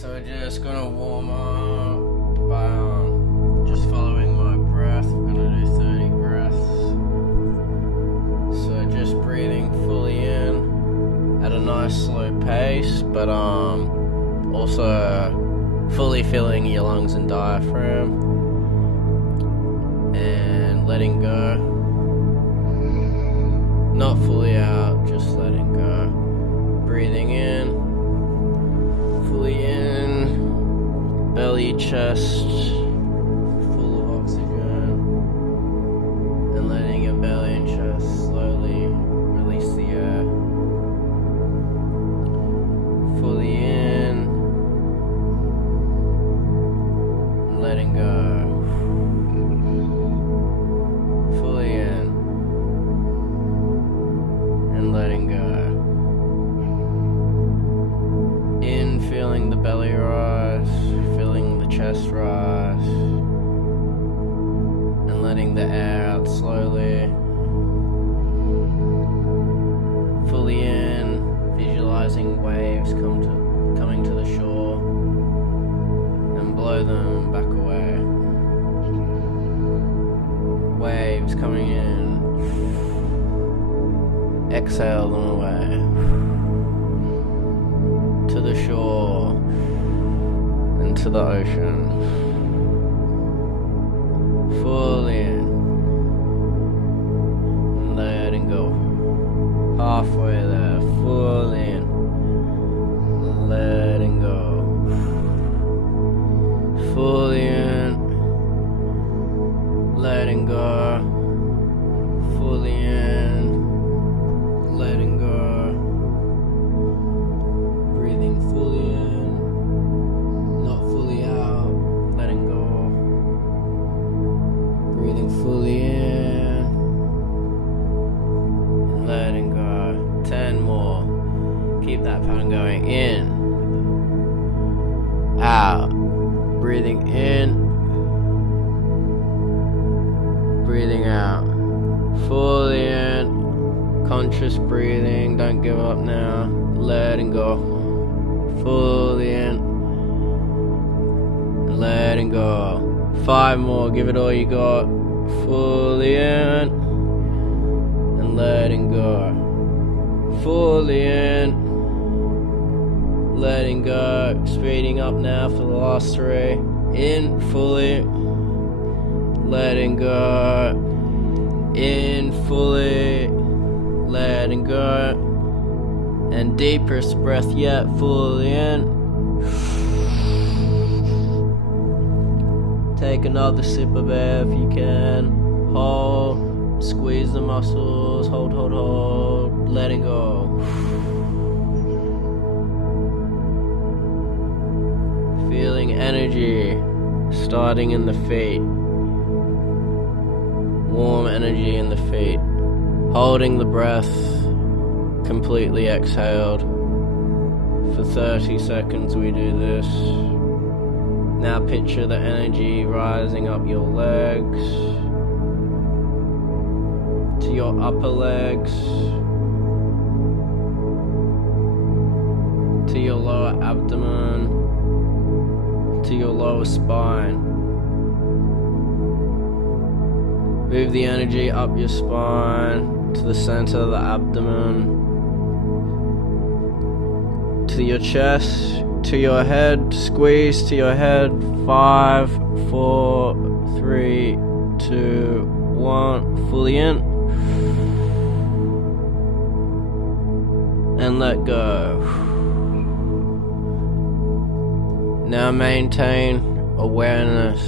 So we're just gonna warm up by just following my breath. We're gonna do 30 breaths. So just breathing fully in at a nice slow pace, but also fully filling your lungs and diaphragm, and letting go. Not fully out, just letting go. Breathing in, fully in, belly, chest, full of oxygen, and letting your belly and chest slowly release the air. Fully in, and letting go. Fully in, and letting go. In, feeling the belly rise, feeling the chest rise, and letting the air out slowly. Fully in, visualizing waves coming to the shore, and blow them back away. Waves coming in, exhale them away. To the shore and to the ocean. Fully in, letting go. Halfway there, fully in, letting go. Fully in, letting go. Fully in, letting go. Breathing fully in, not fully out, letting go. Breathing fully in, and letting go. 10 more. Keep that pattern going. In, out, breathing in, breathing out. Fully in, conscious breathing, don't give up now, letting go. Fully in, letting go. 5 more, give it all you got. Fully in, and letting go. Fully in, letting go. Speeding up now for the last 3. In, fully, letting go. In, fully, letting go. And deepest breath yet, fully in. Take another sip of air if you can. Hold, squeeze the muscles, hold, letting go. Feeling energy starting in the feet. Warm energy in the feet. Holding the breath, completely exhaled. For 30 seconds we do this. Now picture the energy rising up your legs, to your upper legs, to your lower abdomen, to your lower spine. Move the energy up your spine, to the center of the abdomen, to your chest, to your head, squeeze to your head. 5, 4, 3, 2, 1, fully in, and let go. Now maintain awareness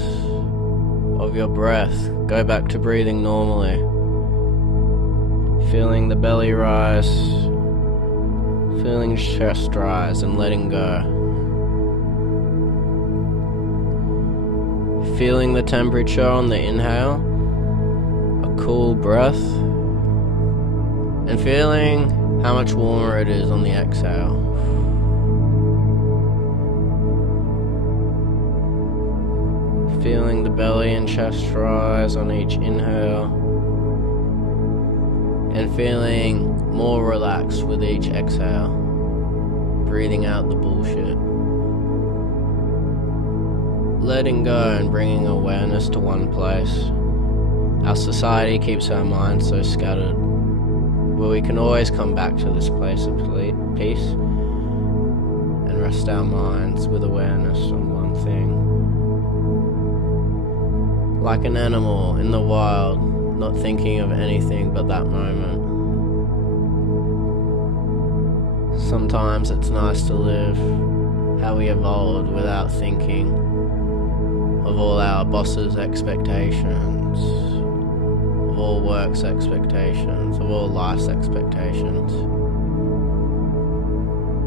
of your breath. Go back to breathing normally. Feeling the belly rise, feeling chest rise, and letting go. Feeling the temperature on the inhale, a cool breath, and feeling how much warmer it is on the exhale. Feeling the belly and chest rise on each inhale, and feeling more relaxed with each exhale, breathing out the bullshit. letting go and bringing awareness to one place. Our society keeps our minds so scattered, where we can always come back to this place of peace and rest our minds with awareness on one thing. Like an animal in the wild, not thinking of anything but that moment. Sometimes it's nice to live how we evolved without thinking of all our boss's expectations, of all work's expectations, of all life's expectations.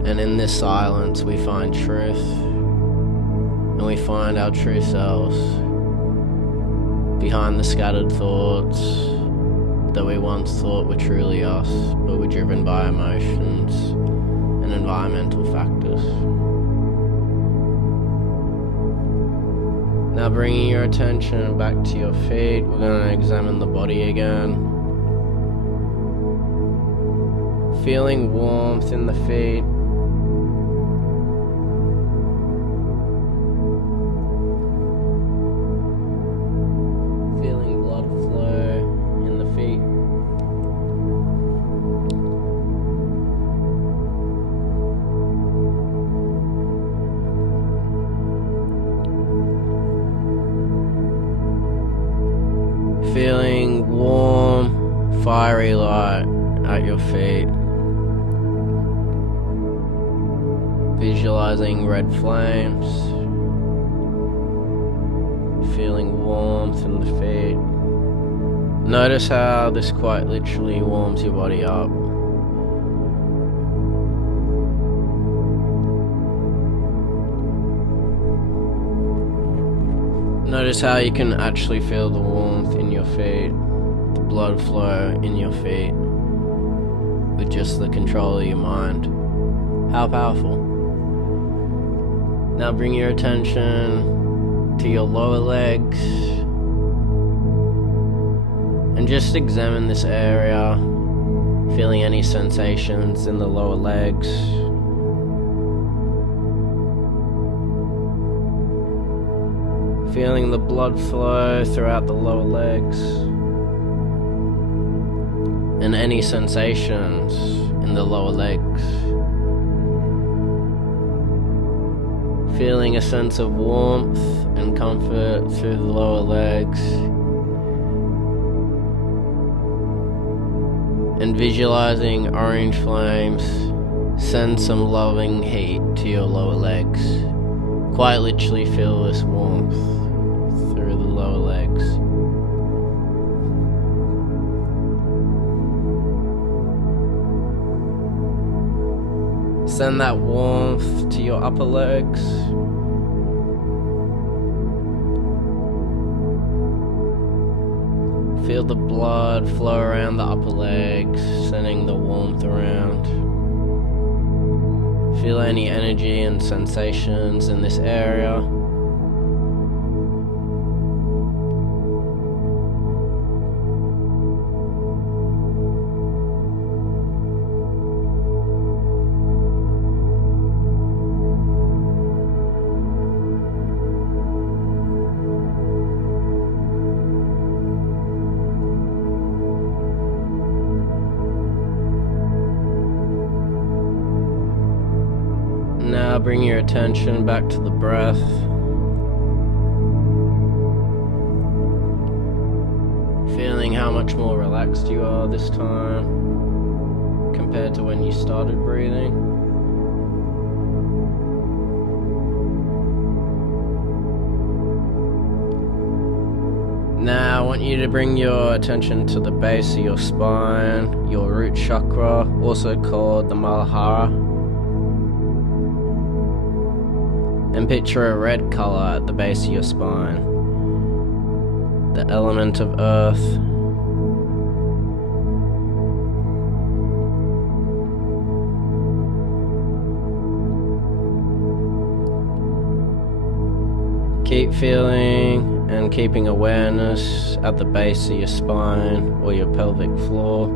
And in this silence we find truth, and we find our true selves behind the scattered thoughts that we once thought were truly us, but were driven by emotions and environmental factors. Now bringing your attention back to your feet, we're going to examine the body again. Feeling warmth in the feet. Feeling blood flow in the feet. Feeling warm, fiery light at your feet. Visualizing red flames. Feeling warmth in the feet. Notice how this quite literally warms your body up. Notice how you can actually feel the warmth in your feet, the blood flow in your feet, with just the control of your mind. How powerful. Now bring your attention to your lower legs and just examine this area, feeling any sensations in the lower legs. Feeling the blood flow throughout the lower legs, and any sensations in the lower legs. Feeling a sense of warmth and comfort through the lower legs, and visualizing orange flames send some loving heat to your lower legs. Quite literally feel this warmth through the lower legs. Send that warmth to your upper legs. Feel the blood flow around the upper legs, sending the warmth around. Feel any energy and sensations in this area. Now bring your attention back to the breath. Feeling how much more relaxed you are this time compared to when you started breathing. Now I want you to bring your attention to the base of your spine, your root chakra, also called the Muladhara. And picture a red color at the base of your spine, the element of earth. Keep feeling and keeping awareness at the base of your spine or your pelvic floor.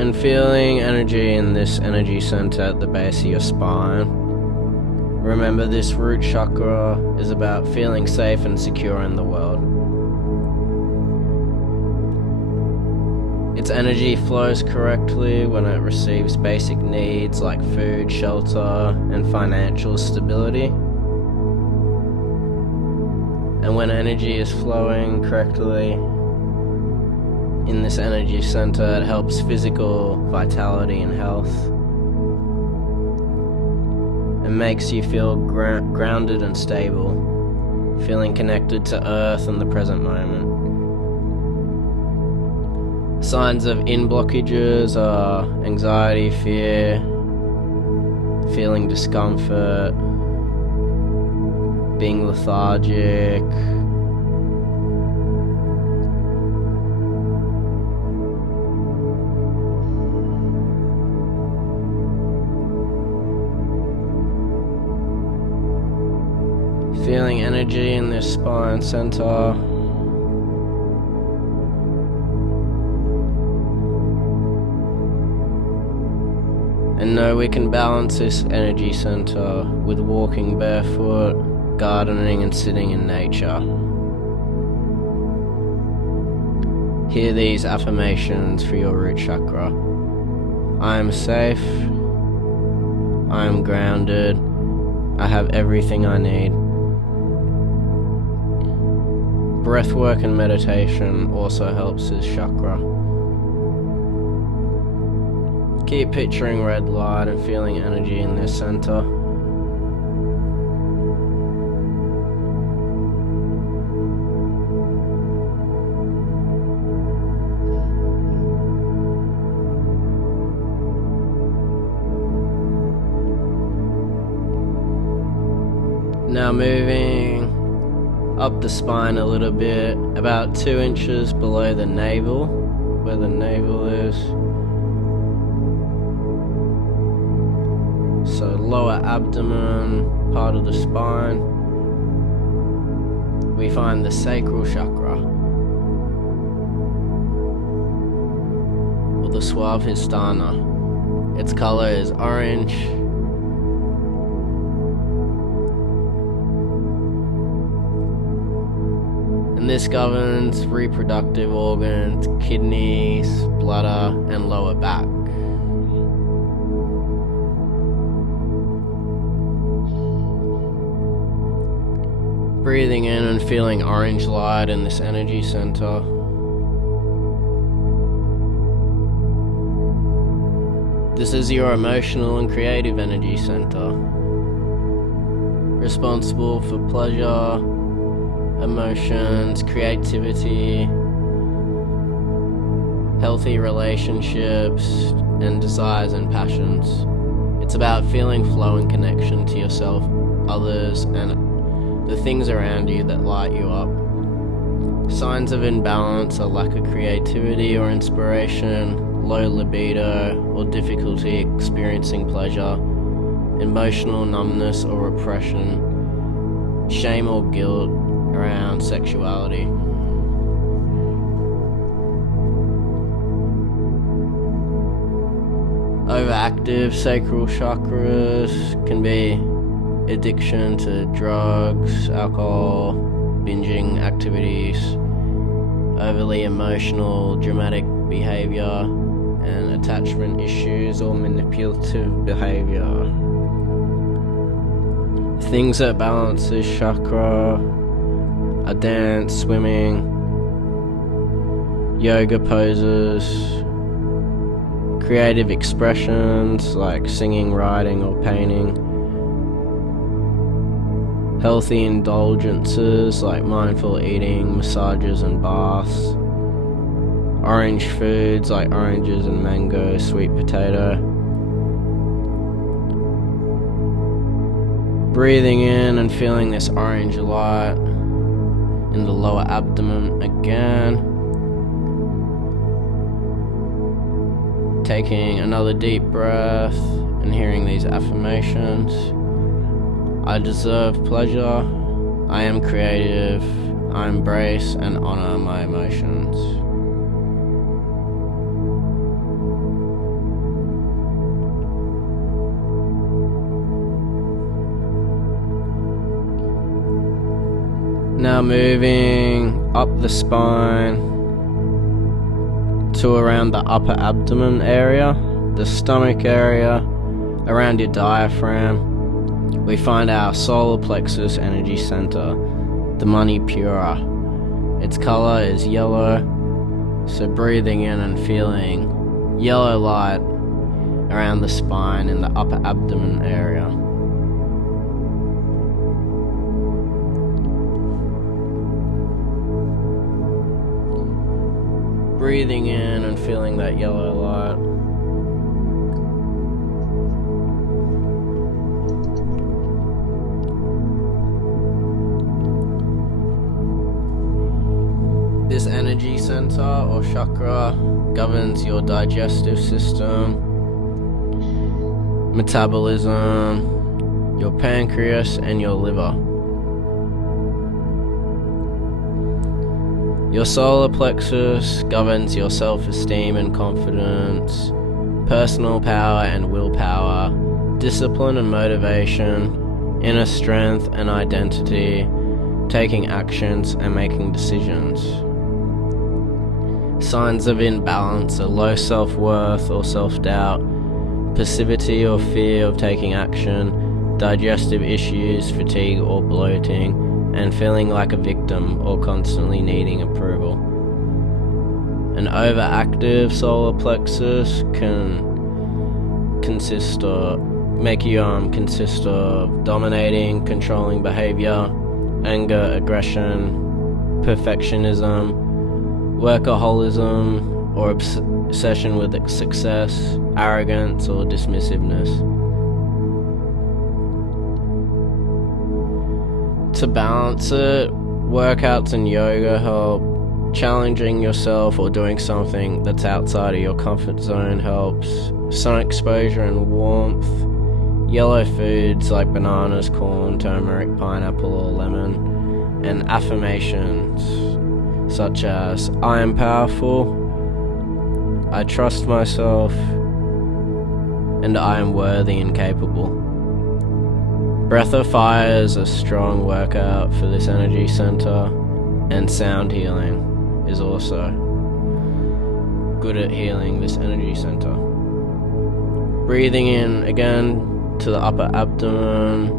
and feeling energy in this energy center at the base of your spine. Remember, this root chakra is about feeling safe and secure in the world. Its energy flows correctly when it receives basic needs like food, shelter, and financial stability. And when energy is flowing correctly in this energy center, it helps physical vitality and health. It makes you feel grounded and stable, feeling connected to Earth and the present moment. Signs of in-blockages are anxiety, fear, feeling discomfort, being lethargic, feeling energy in this spine center. And know we can balance this energy center with walking barefoot, gardening, and sitting in nature. Hear these affirmations for your root chakra. I am safe. I am grounded. I have everything I need. Breathwork and meditation also helps this chakra. Keep picturing red light and feeling energy in this center. Now moving up the spine a little bit, about 2 inches below the navel, where the navel is. So lower abdomen, part of the spine, we find the sacral chakra, or the Swavhisthana. Its color is orange. And this governs reproductive organs, kidneys, bladder, and lower back. Breathing in and feeling orange light in this energy center. This is your emotional and creative energy center, responsible for pleasure, emotions, creativity, healthy relationships, and desires and passions. It's about feeling flow and connection to yourself, others, and the things around you that light you up. Signs of imbalance are lack of creativity or inspiration, low libido, or difficulty experiencing pleasure, emotional numbness or repression, shame or guilt around sexuality. Overactive sacral chakras can be addiction to drugs, alcohol, binging activities, overly emotional, dramatic behavior, and attachment issues or manipulative behavior. Things that balance this chakra are dance, swimming, yoga poses, creative expressions like singing, writing, or painting, healthy indulgences like mindful eating, massages, and baths, orange foods like oranges and mango, sweet potato. Breathing in and feeling this orange light in the lower abdomen again. Taking another deep breath and hearing these affirmations. I deserve pleasure. I am creative. I embrace and honor my emotions. Now moving up the spine to around the upper abdomen area, the stomach area, around your diaphragm. We find our solar plexus energy center, the Manipura. Its color is yellow, so breathing in and feeling yellow light around the spine in the upper abdomen area. Breathing in and feeling that yellow light. This energy center or chakra governs your digestive system, metabolism, your pancreas, and your liver. Your solar plexus governs your self-esteem and confidence, personal power and willpower, discipline and motivation, inner strength and identity, taking actions and making decisions. Signs of imbalance are low self-worth or self-doubt, passivity or fear of taking action, digestive issues, fatigue or bloating, and feeling like a victim or constantly needing approval. An overactive solar plexus can consist of dominating, controlling behavior, anger, aggression, perfectionism, workaholism, or obsession with success, arrogance, or dismissiveness. To balance it, workouts and yoga help. Challenging yourself or doing something that's outside of your comfort zone helps. Sun exposure and warmth. Yellow foods like bananas, corn, turmeric, pineapple, or lemon. And affirmations such as, I am powerful, I trust myself, and I am worthy and capable. Breath of Fire is a strong workout for this energy center, and sound healing is also good at healing this energy center. Breathing in again to the upper abdomen,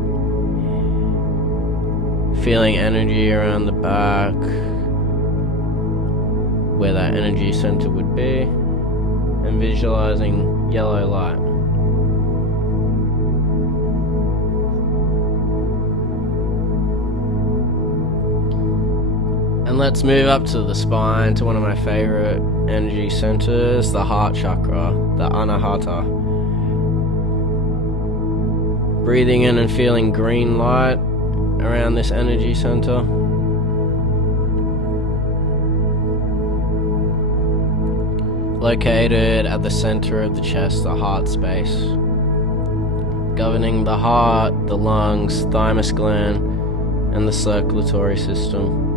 feeling energy around the back, where that energy center would be, and visualizing yellow light. And let's move up to the spine, to one of my favorite energy centers, the heart chakra, the Anahata. Breathing in and feeling green light around this energy center. Located at the center of the chest, the heart space. Governing the heart, the lungs, thymus gland, and the circulatory system.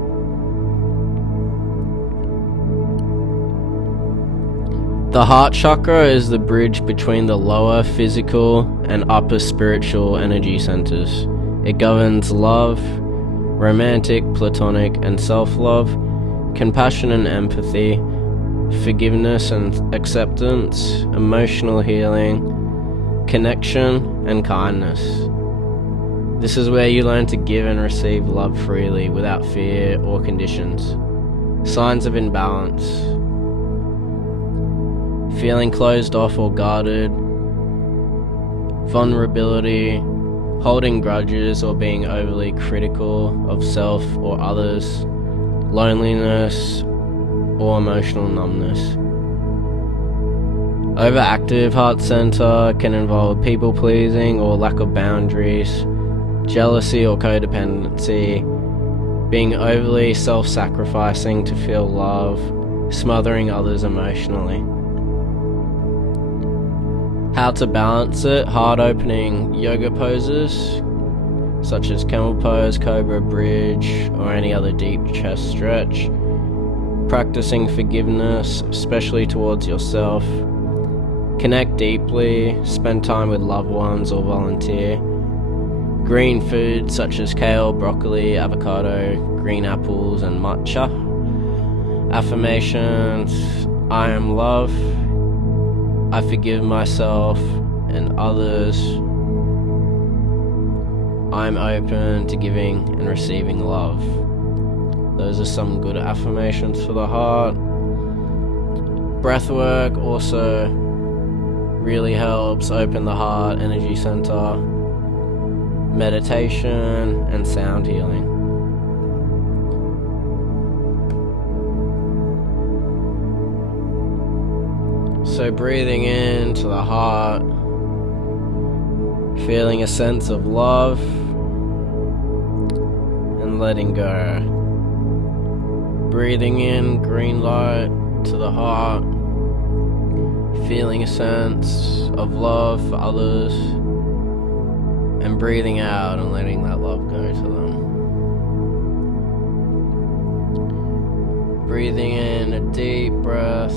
The heart chakra is the bridge between the lower physical and upper spiritual energy centers. It governs love, romantic, platonic, and self-love, compassion and empathy, forgiveness and acceptance, emotional healing, connection, and kindness. This is where you learn to give and receive love freely without fear or conditions. Signs of imbalance. Feeling closed off or guarded, vulnerability, holding grudges or being overly critical of self or others, loneliness or emotional numbness. Overactive heart center can involve people pleasing or lack of boundaries, jealousy or codependency, being overly self-sacrificing to feel love, smothering others emotionally. How to balance it: heart opening yoga poses such as camel pose, cobra bridge, or any other deep chest stretch. Practicing forgiveness, especially towards yourself. Connect deeply, spend time with loved ones or volunteer. Green foods such as kale, broccoli, avocado, green apples and matcha. Affirmations: I am love. I forgive myself and others. I'm open to giving and receiving love. Those are some good affirmations for the heart. Breathwork also really helps open the heart energy center. Meditation and sound healing. So breathing into the heart, feeling a sense of love, and letting go. Breathing in green light to the heart, feeling a sense of love for others, and breathing out and letting that love go to them. Breathing in a deep breath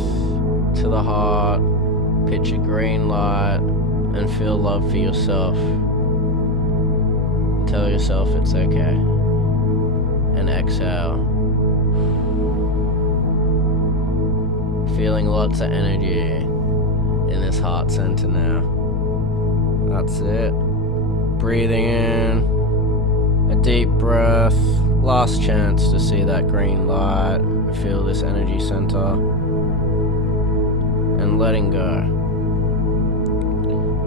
to the heart, picture green light, and feel love for yourself. Tell yourself it's okay. And exhale. Feeling lots of energy in this heart center now. That's it. Breathing in a deep breath. Last chance to see that green light. Feel this energy center. And letting go.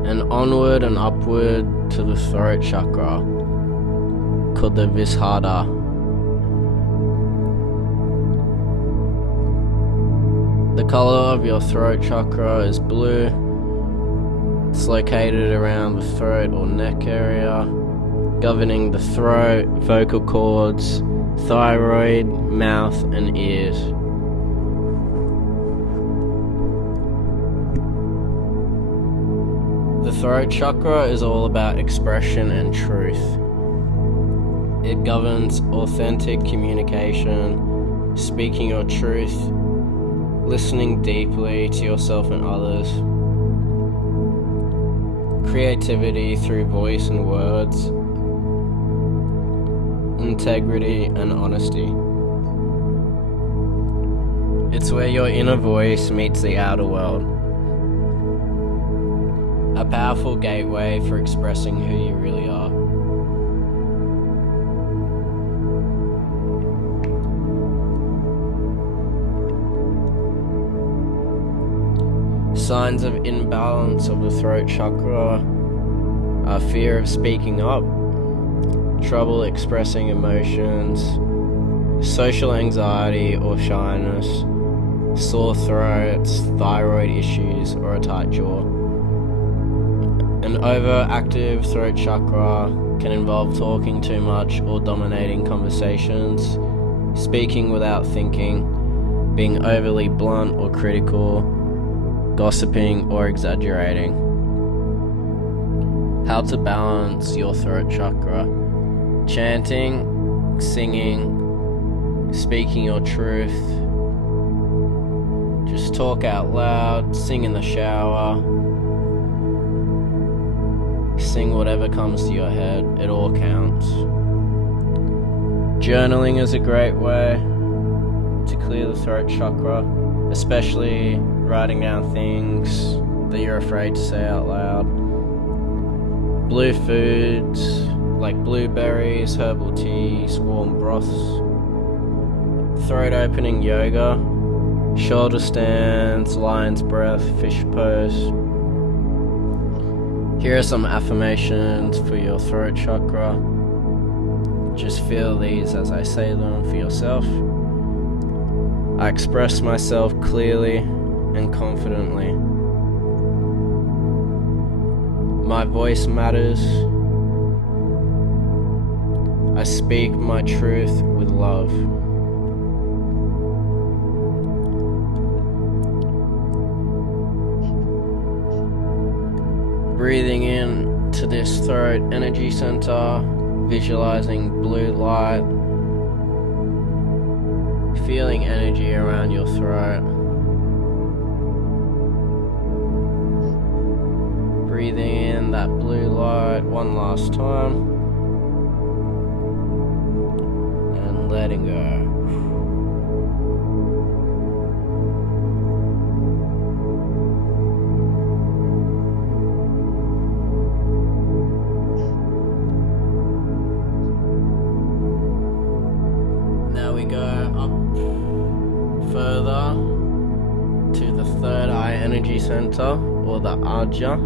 And onward and upward to the throat chakra, called the Vishada. The color of your throat chakra is blue. It's located around the throat or neck area, governing the throat, vocal cords, thyroid, mouth, and ears. The throat chakra is all about expression and truth. It governs authentic communication, speaking your truth, listening deeply to yourself and others, creativity through voice and words, integrity and honesty. It's where your inner voice meets the outer world. A powerful gateway for expressing who you really are. Signs of imbalance of the throat chakra are fear of speaking up, trouble expressing emotions, social anxiety or shyness, sore throats, thyroid issues, or a tight jaw. An overactive throat chakra can involve talking too much or dominating conversations, speaking without thinking, being overly blunt or critical, gossiping or exaggerating. How to balance your throat chakra: chanting, singing, speaking your truth. Just talk out loud, sing in the shower, sing whatever comes to your head, it all counts. Journaling is a great way to clear the throat chakra, especially writing down things that you're afraid to say out loud. Blue foods like blueberries, herbal teas, warm broths. Throat opening yoga, shoulder stands, lion's breath, fish pose. Here are some affirmations for your throat chakra. Just feel these as I say them for yourself. I express myself clearly and confidently. My voice matters. I speak my truth with love. Breathing in to this throat energy center, visualizing blue light, feeling energy around your throat. Breathing in that blue light one last time, and letting letting go. Now we go up further to the third eye energy center, or the ajna.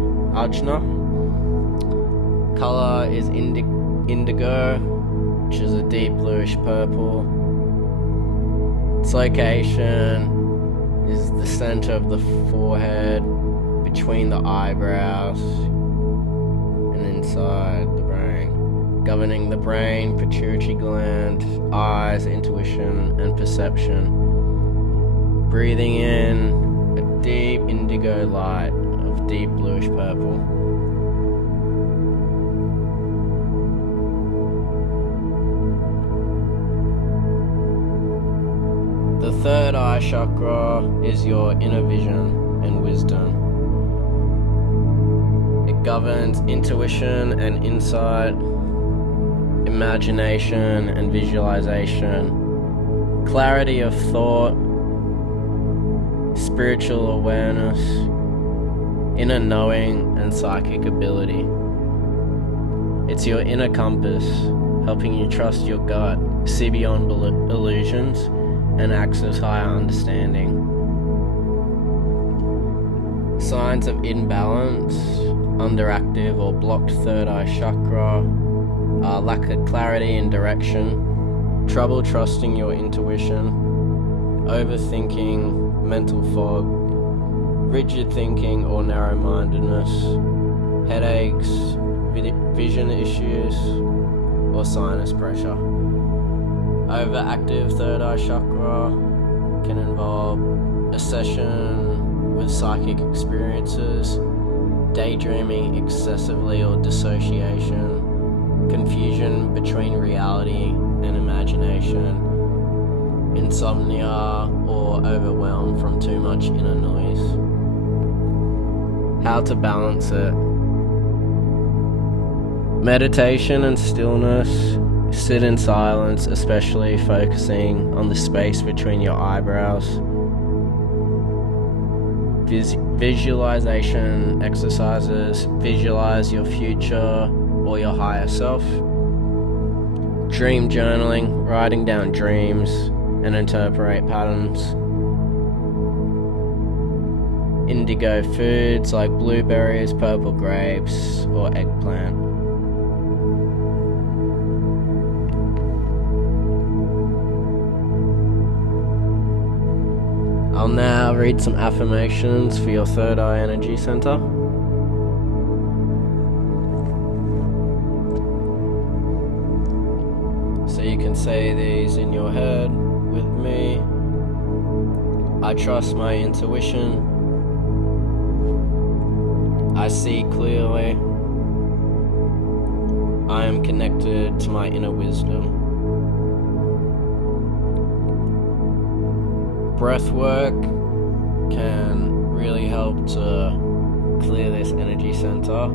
Color is indigo, which is a deep bluish purple. Its location is the center of the forehead, between the eyebrows and inside the brain, governing the brain, pituitary gland, eyes, intuition, and perception. Breathing in a deep indigo light of deep bluish purple. The third eye chakra is your inner vision and wisdom. It governs intuition and insight, imagination and visualization, clarity of thought, spiritual awareness, inner knowing, and psychic ability. It's your inner compass, helping you trust your gut, see beyond illusions, and access higher understanding. Signs of imbalance, underactive or blocked third eye chakra are lack of clarity and direction, trouble trusting your intuition, overthinking, mental fog, rigid thinking or narrow-mindedness, headaches, vision issues, or sinus pressure. Overactive third eye chakra can involve obsession with psychic experiences, daydreaming excessively or dissociation, confusion between reality and imagination, insomnia, or overwhelmed from too much inner noise. How to balance it? Meditation and stillness. Sit in silence, especially focusing on the space between your eyebrows. Visualization exercises. Visualize your future or your higher self. Dream journaling, writing down dreams and interpret patterns. Indigo foods like blueberries, purple grapes, or eggplant. I'll now read some affirmations for your third eye energy center. So you can say these in your head with me. I trust my intuition. I see clearly. I am connected to my inner wisdom. Breath work can really help to clear this energy center.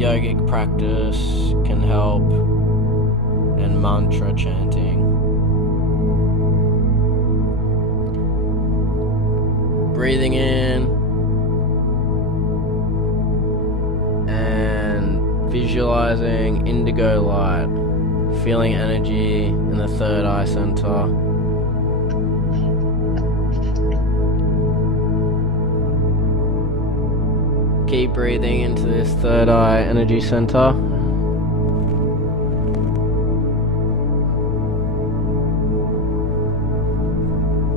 Yogic practice can help, and mantra chanting. Breathing in and visualizing indigo light. Feeling energy in the third eye center. Keep breathing into this third eye energy center.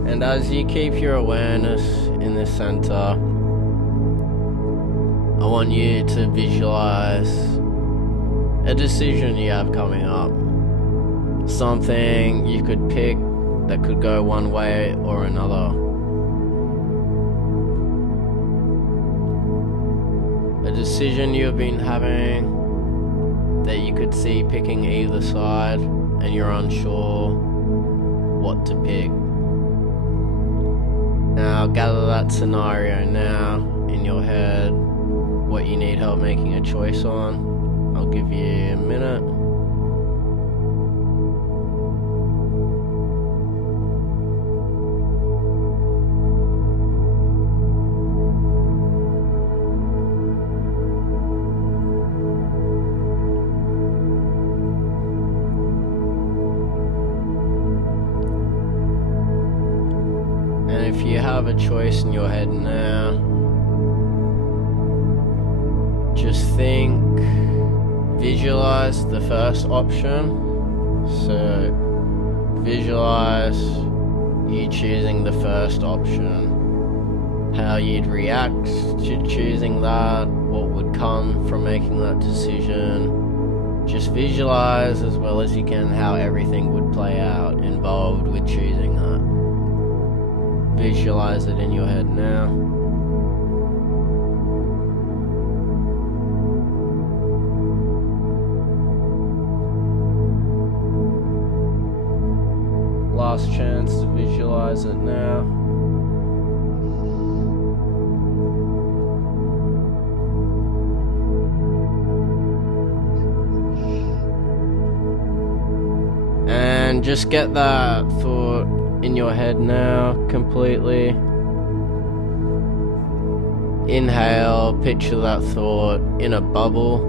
And as you keep your awareness in this center, I want you to visualize a decision you have coming up. Something you could pick that could go one way or another. A decision you've been having that you could see picking either side and you're unsure what to pick. Now gather that scenario now in your head, what you need help making a choice on. I'll give you a minute. if you have a choice in your head now, just visualize the first option. So visualize you choosing the first option, how you'd react to choosing that, what would come from making that decision. Just visualize as well as you can how everything would play out involved with choosing that. Visualize it in your head now. Last chance to visualize it now. And just get that thought in your head now completely. Inhale, picture that thought in a bubble.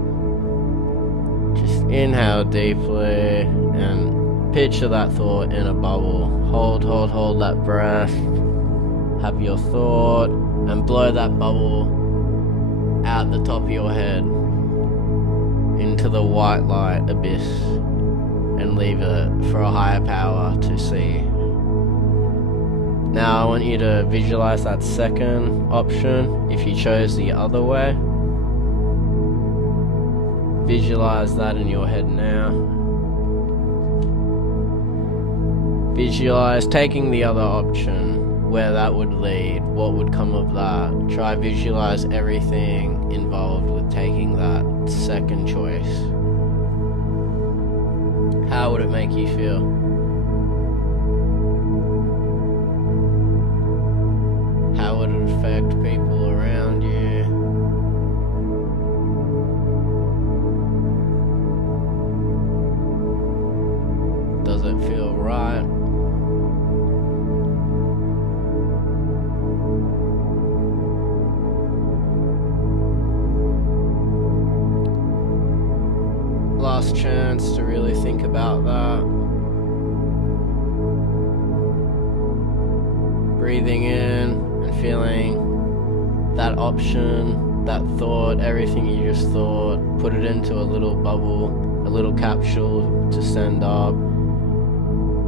Just inhale deeply and picture that thought in a bubble. Hold that breath. Have your thought and blow that bubble out the top of your head into the white light abyss and leave it for a higher power to see. Now I want you to visualize that second option if you chose the other way. Visualize that in your head now. Visualize taking the other option, where that would lead, what would come of that. Try visualize everything involved with taking that second choice. How would it make you feel? How would it affect people around you? Does it feel right? Last chance to really think about that. Breathing in and feeling that option, that thought, everything you just thought, put it into a little bubble, a little capsule to send up.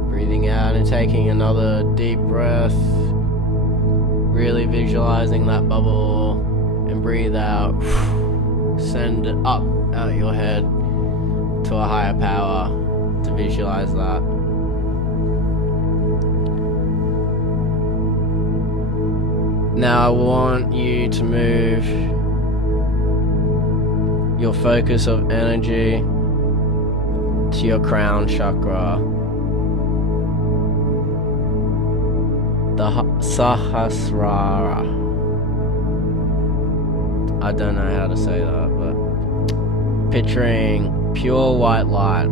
Breathing out and taking another deep breath, really visualizing that bubble, and breathe out, send it up out your head to a higher power to visualize that. Now I want you to move your focus of energy to your crown chakra, the Sahasrara. I don't know how to say that, but picturing pure white light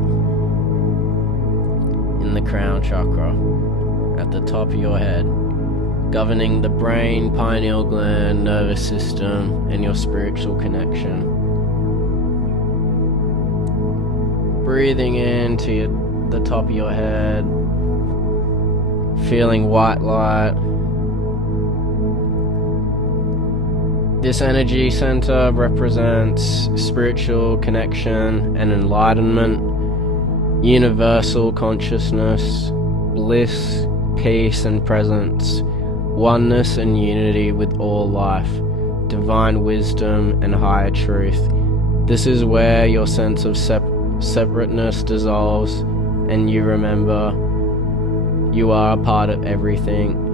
in the crown chakra at the top of your head, governing the brain, pineal gland, nervous system, and your spiritual connection. Breathing into the top of your head, feeling white light. This energy center represents spiritual connection and enlightenment, universal consciousness, bliss, peace and presence, oneness and unity with all life, divine wisdom and higher truth. This is where your sense of separateness dissolves and you remember you are a part of everything.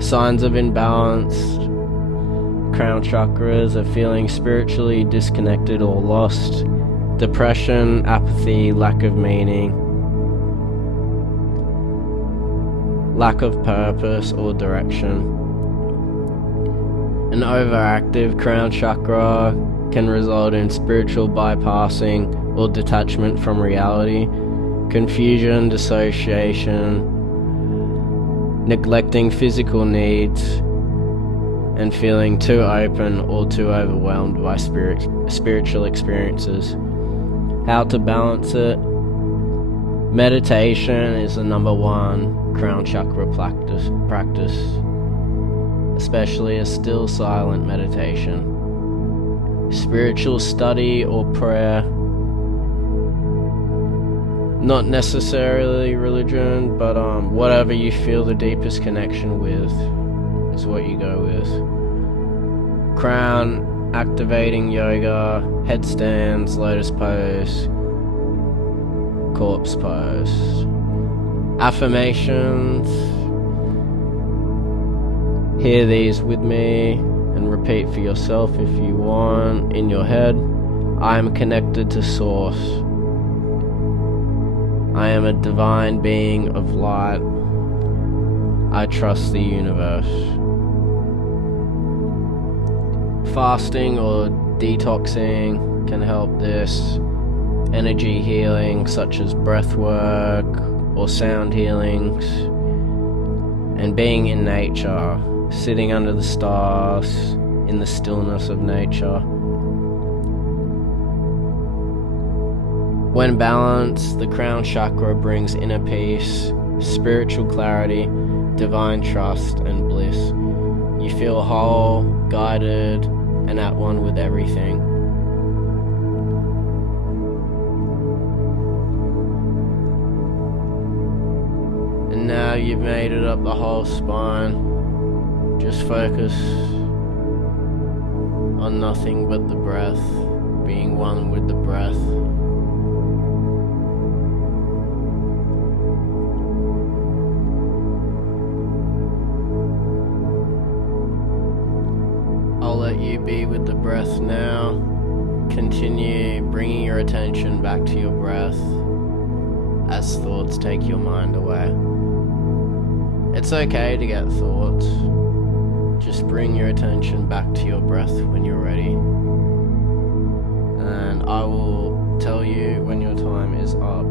Signs of imbalanced crown chakras are feeling spiritually disconnected or lost, depression, apathy, lack of meaning, lack of purpose or direction. An overactive crown chakra can result in spiritual bypassing or detachment from reality, confusion, dissociation, neglecting physical needs, and feeling too open or too overwhelmed by spiritual experiences. How to balance it? Meditation is the number one crown chakra practice, especially a still silent meditation. Spiritual study or prayer, not necessarily religion, but whatever you feel the deepest connection with is what you go with. Crown activating yoga, headstands, lotus pose, corpse pose. Affirmations, hear these with me and repeat for yourself if you want in your head. I am connected to Source. I am a divine being of light. I trust the universe. Fasting or detoxing can help this. Energy healing such as breath work or sound healings. And being in nature, sitting under the stars, in the stillness of nature. When balanced, the crown chakra brings inner peace, spiritual clarity, divine trust, and bliss. You feel whole, guided, and at one with everything. And now you've made it up the whole spine. Just focus on nothing but the breath, being one with the breath. I'll let you be with the breath now. Continue bringing your attention back to your breath as thoughts take your mind away. It's okay to get thoughts. Just bring your attention back to your breath when you're ready. And I will tell you when your time is up.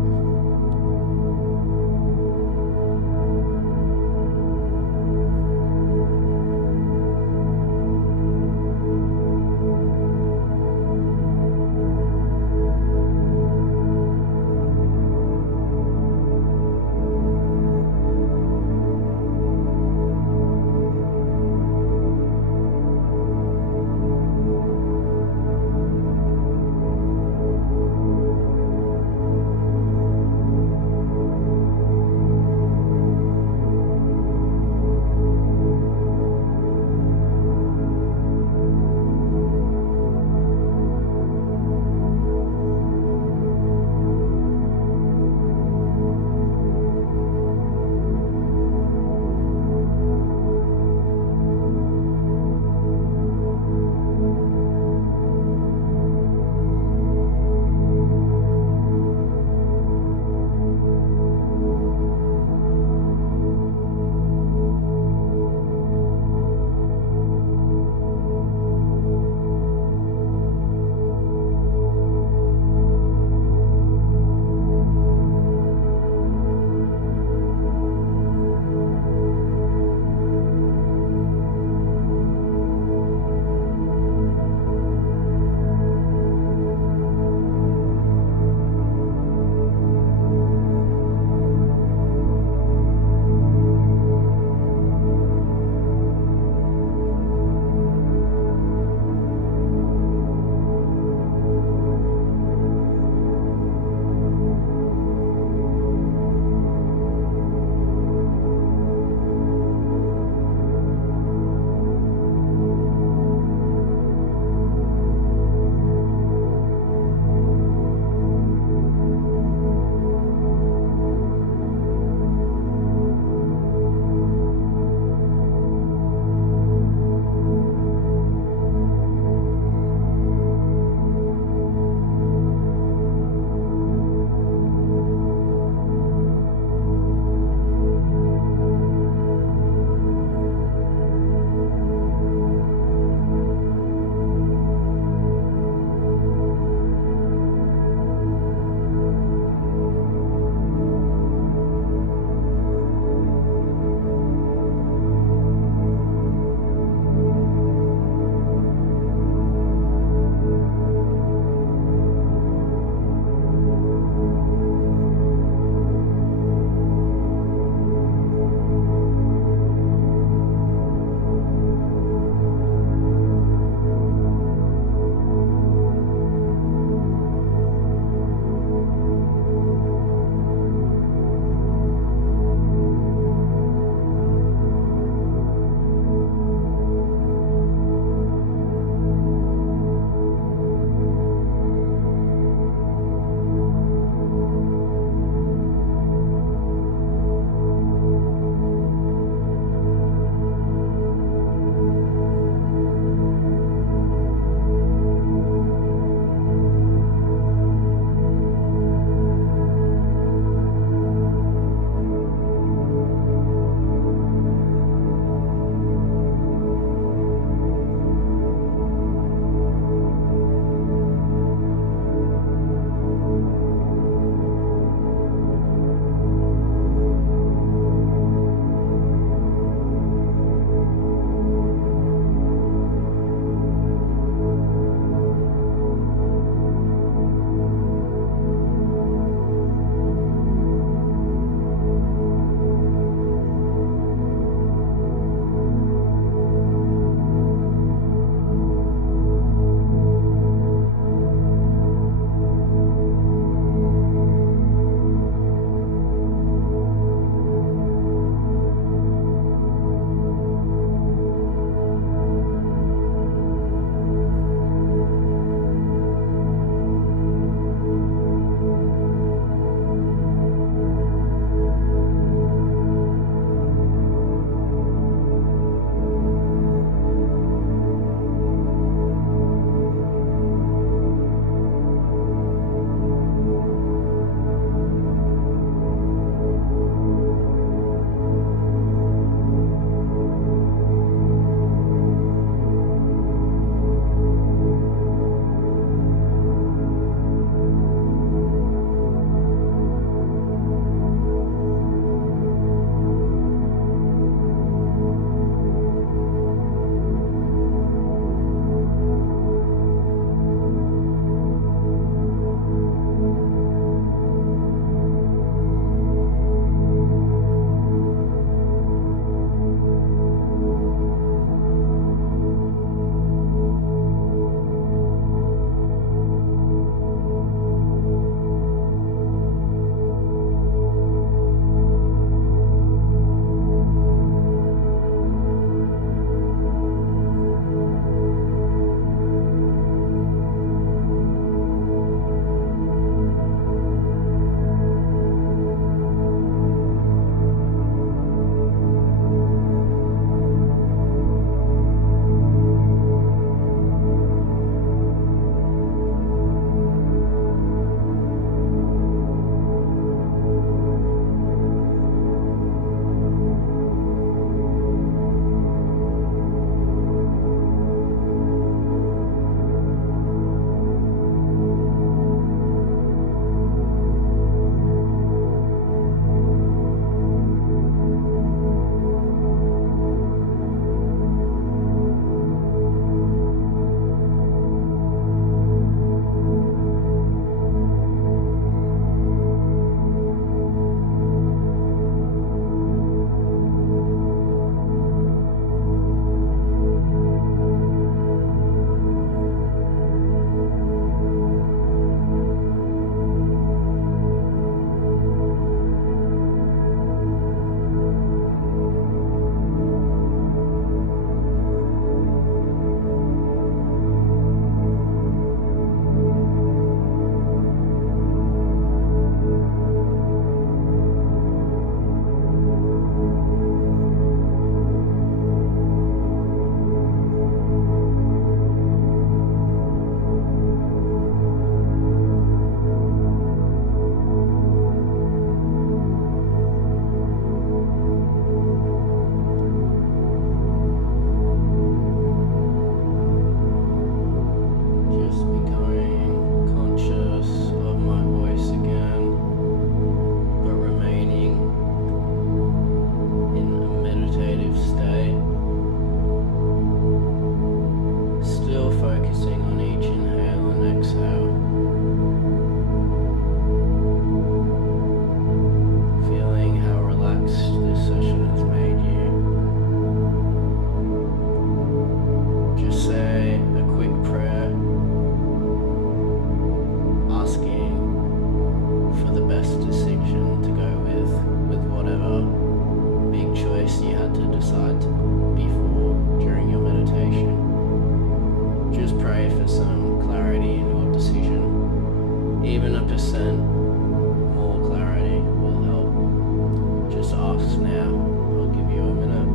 just asks now. I'll give you a minute.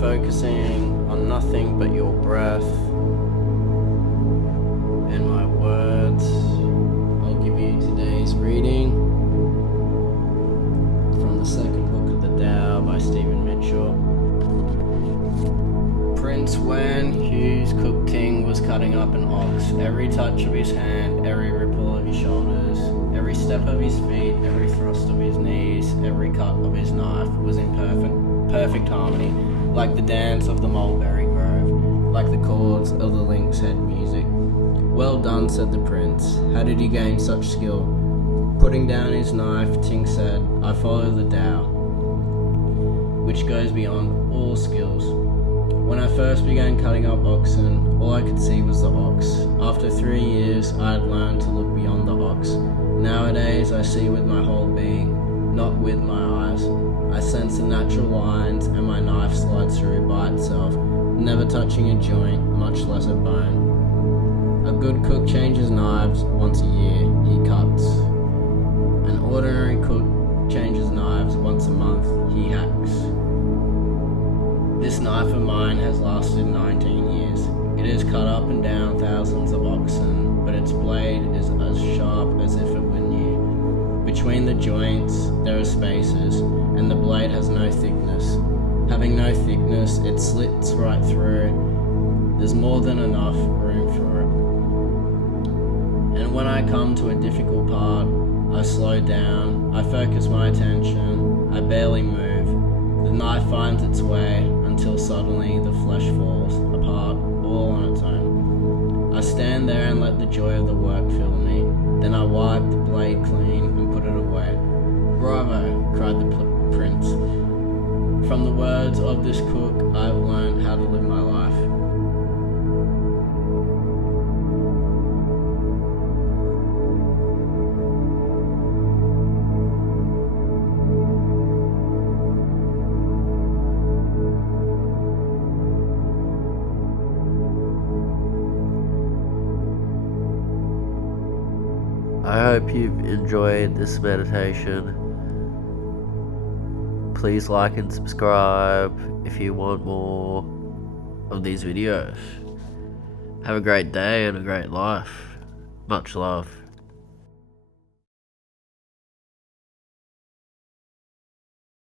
Focusing on nothing but your breath and my words, I'll give you today's reading from the second book of the Tao by Stephen Mitchell. Prince Wen Hu's Cook Ting was cutting up an ox. Every touch of his hand, every ripple of his shoulders, every step of his feet, every thrust of his knees, every cut of his knife was in perfect harmony, like the dance of the mulberry grove, like the chords of the lynx head music. Well done, said the prince. How did he gain such skill? Putting down his knife, Ting said, I follow the Tao, which goes beyond all skills. When I first began cutting up oxen, all I could see was the ox. After 3 years, I had learned to look beyond the ox. Nowadays, I see with my whole being, not with my eyes. I sense the natural lines, and my knife slides through by itself, never touching a joint, much less a bone. A good cook changes knives once a year, he cuts. An ordinary cook changes knives once a month, he hacks. This knife of mine has lasted 19 years. It has cut up and down thousands of oxen, but its blade is as sharp as if it were new. Between the joints, there are spaces, and the blade has no thickness. Having no thickness, it slits right through. There's more than enough room for it. And when I come to a difficult part, I slow down, I focus my attention, I barely move. The knife finds its way until suddenly the flesh falls apart all on its own. I stand there and let the joy of the work fill me. Then I wipe the blade clean and put it away. Bravo, cried the prince. From the words of this cook, I have learned how to live my life. I hope you've enjoyed this meditation. Please like and subscribe if you want more of these videos. Have a great day and a great life. Much love.